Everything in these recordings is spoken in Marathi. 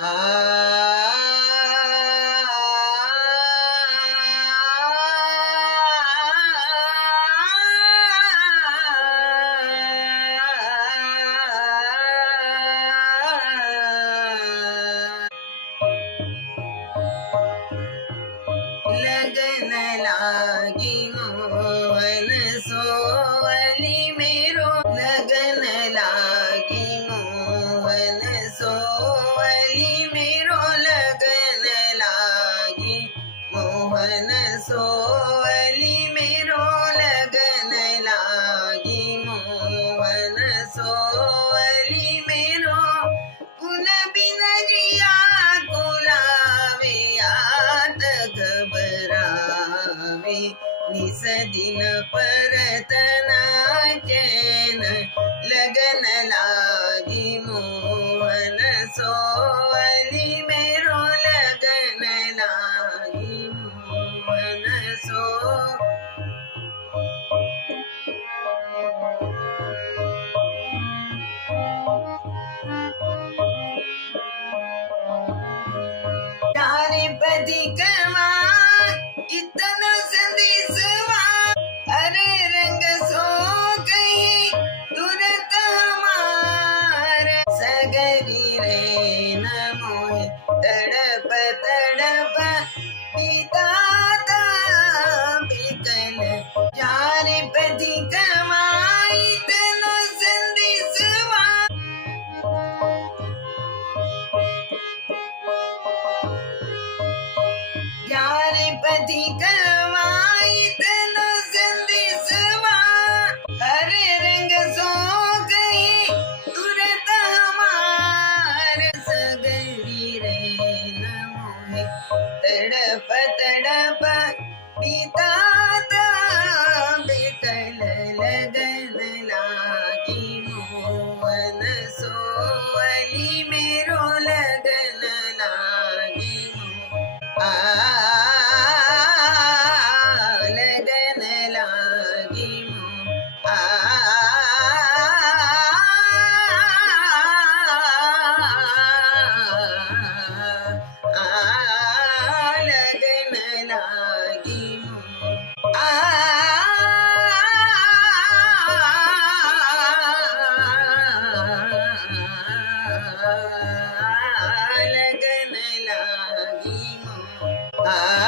लगन दिन परतना चैन लगन लागी मोहन सोवली मेरो लगन लागी मोहन सो तारे पदी katika maite no sendi suma hare rang so gai turata hamar sagari re namo hai tadapa tadapa pita bye.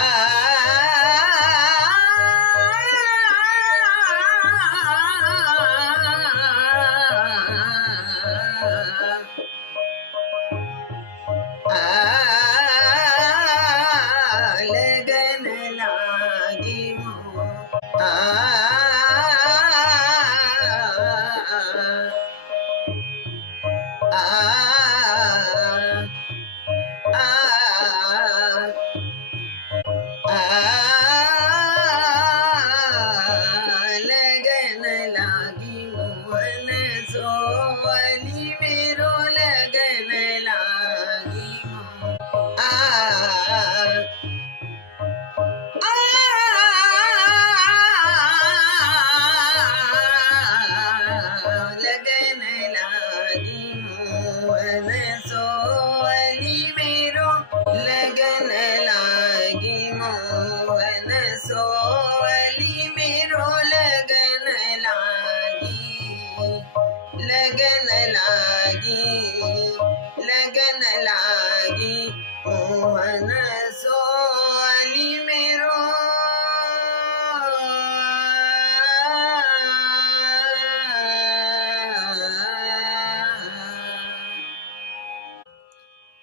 लगन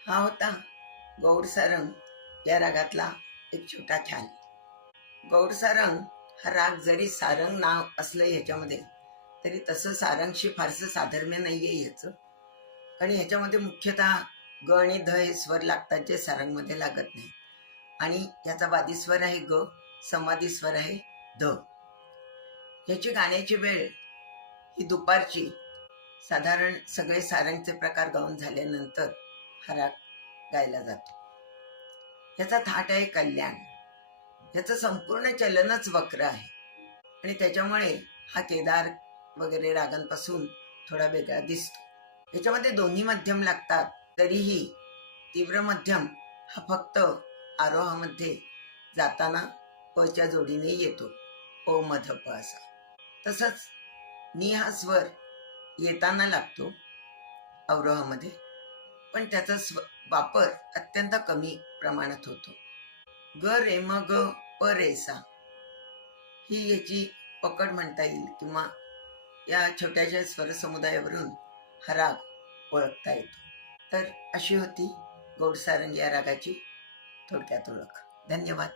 हा होता गौड सारंग या रागातला एक छोटा ख्याल. गौड सारंग हा राग जरी सारंग नाव असलं ह्याच्यामध्ये तरी तसं सारंगशी फारसं साधर्म्य नाहीये ह्याचं आणि ह्याच्यामध्ये मुख्यतः ग आणि ध हे स्वर लागतात जे सारंगमध्ये लागत नाही. आणि याचा वादी स्वर आहे ग समाधी स्वर आहे ध. याची गाण्याची वेळ ही दुपारची. साधारण सगळे सारंगचे प्रकार गाऊन झाल्यानंतर हा राग गायला जातो. याचा थाट आहे कल्याण. याचं संपूर्ण चलनच वक्र आहे. आणि त्याच्यामुळे हा केदार वगैरे रागांपासून थोडा वेगळा दिसतो. याच्यामध्ये दोन्ही मध्यम लागतात. तरीही तीव्र मध्यम हा फक्त आरोहामध्ये जाताना पच्या जोडीने येतो. ओ मध प असा. तसंच नि हा स्वर येताना लागतो अवरोहामध्ये पण त्याचा स्व वापर अत्यंत कमी प्रमाणात होतो. ग रे म ग प रेसा ही याची पकड म्हणता येईल किंवा या छोट्याशा स्वरसमुदायावरून हा राग ओळखता येतो. तर अशी होती गौडसारंग या रागाची थोडक्यात ओळख. धन्यवाद.